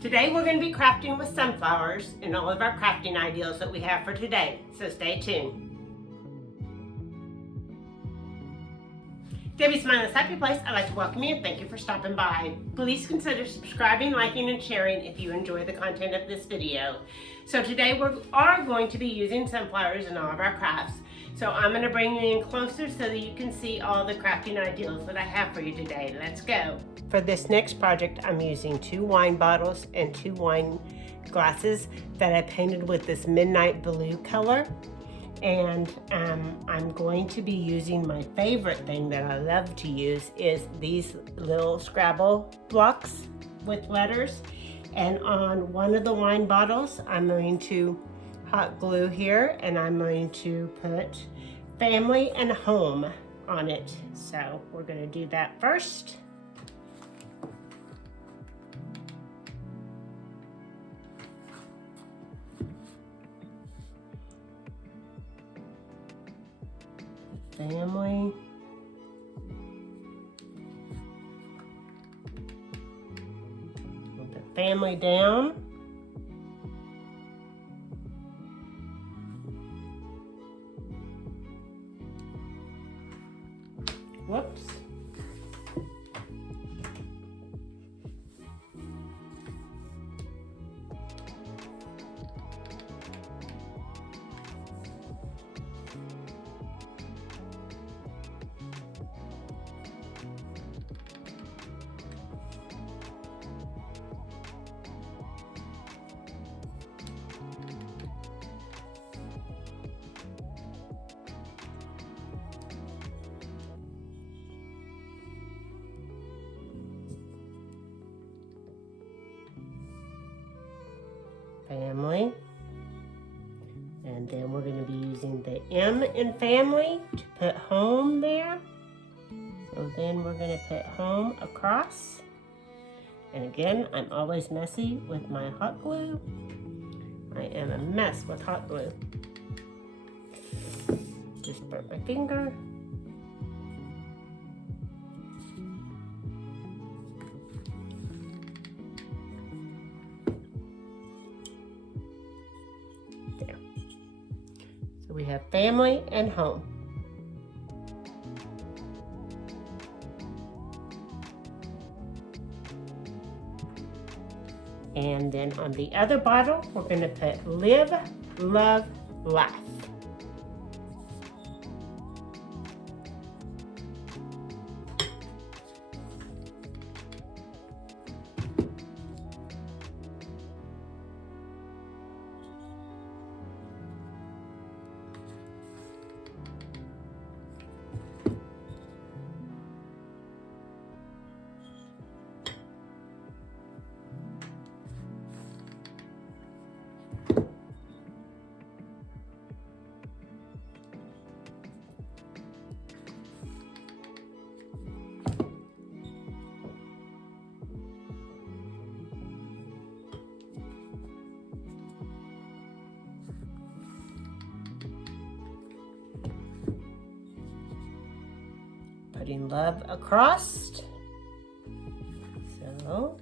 Today we're going to be crafting with sunflowers and all of our crafting ideas that we have for today, so stay tuned. Debbie's Mindless Happy Place, I'd like to welcome you and thank you for stopping by. Please consider subscribing, liking, and sharing if you enjoy the content of this video. So today we are going to be using sunflowers in all of our crafts. So I'm going to bring you in closer so that you can see all the crafting ideas that I have for you today. Let's go. For this next project, I'm using 2 wine bottles and 2 wine glasses that I painted with this midnight blue color. And I'm going to be using my favorite thing that I love to use is these little Scrabble blocks with letters. And on one of the wine bottles, I'm going to hot glue here and I'm going to put family and home on it. So we're going to do that first. Family. Put the family down. Whoops. Family, and then we're going to be using the M in family to put home there. So then we're going to put home across, and again I'm always messy with my hot glue. I am a mess with hot glue. Just burnt my finger. We have family and home. And then on the other bottle, we're going to put live, love, laugh. Putting love across. So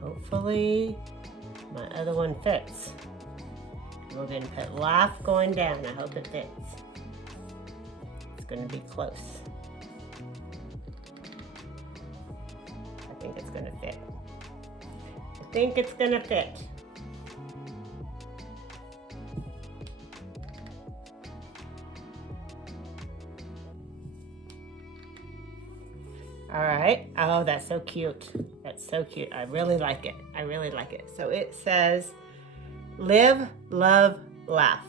hopefully my other one fits. We're going to put laugh going down. I hope it fits. It's going to be close. I think it's going to fit. I think it's going to fit. All right. Oh, that's so cute. That's so cute. I really like it. I really like it. So it says, live, love, laugh.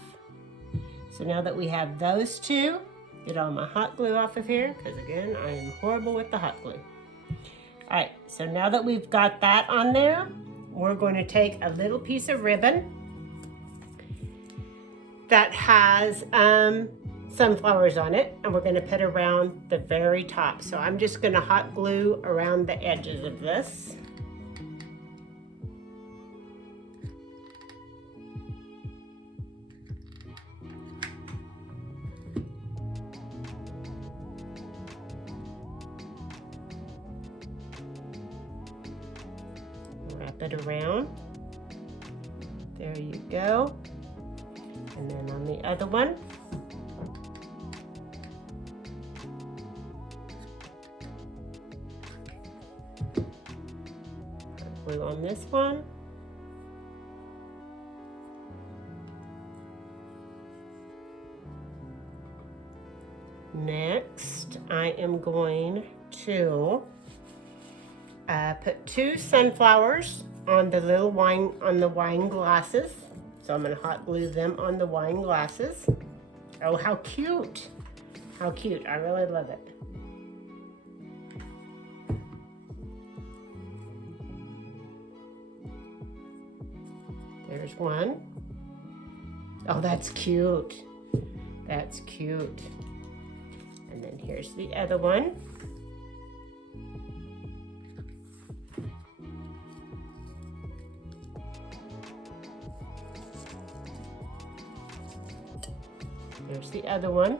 So now that we have those two, get all my hot glue off of here, because again, I am horrible with the hot glue. All right. So now that we've got that on there, we're going to take a little piece of ribbon that has sunflowers on it, and we're going to put around the very top. So I'm just going to hot glue around the edges of this. flip it around. There you go. And then on the other one, glue on this one. Next, I am going to put 2 sunflowers on the little wine glasses. So I'm going to hot glue them on the wine glasses. Oh, how cute! How cute! I really love it. There's one. Oh, that's cute. That's cute. And then here's the other one. There's the other one.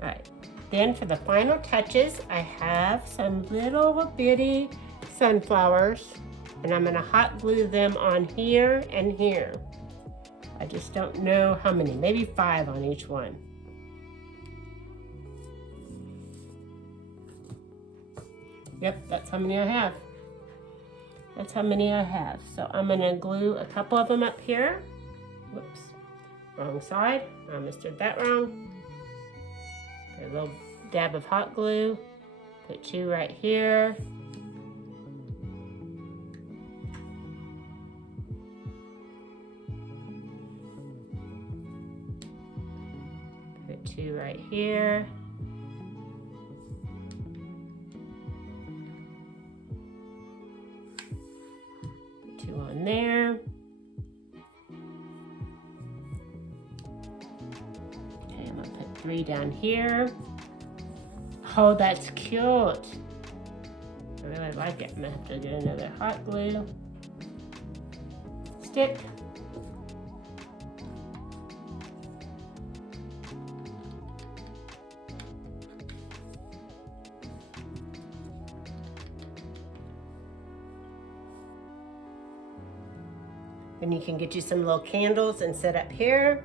All right. Then for the final touches, I have some little bitty sunflowers, and I'm going to hot glue them on here and here. I just don't know how many, maybe 5 on each one. Yep, that's how many I have. That's how many I have. So I'm going to glue a couple of them up here. Whoops, wrong side. I almost did that wrong. Put a little dab of hot glue. Put 2 right here. Put 2 right here. Put 2 on there. Okay, I'm gonna put 3 down here. Oh, that's cute. I really like it. I'm gonna have to get another hot glue stick. Then you can get you some little candles and set up here.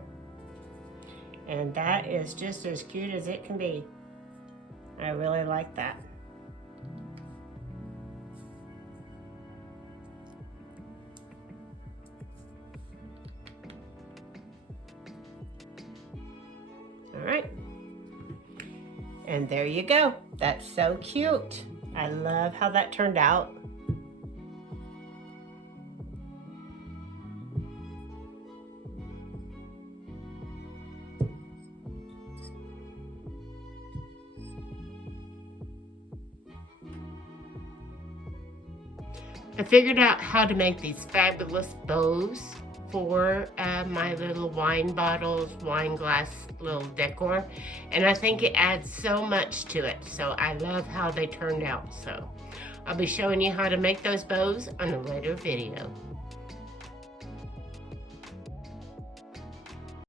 And that is just as cute as it can be. I really like that. All right. And there you go. That's so cute. I love how that turned out. I figured out how to make these fabulous bows for my little wine bottles, wine glass little decor, and I think it adds so much to it. So I love how they turned out. So I'll be showing you how to make those bows on a later video.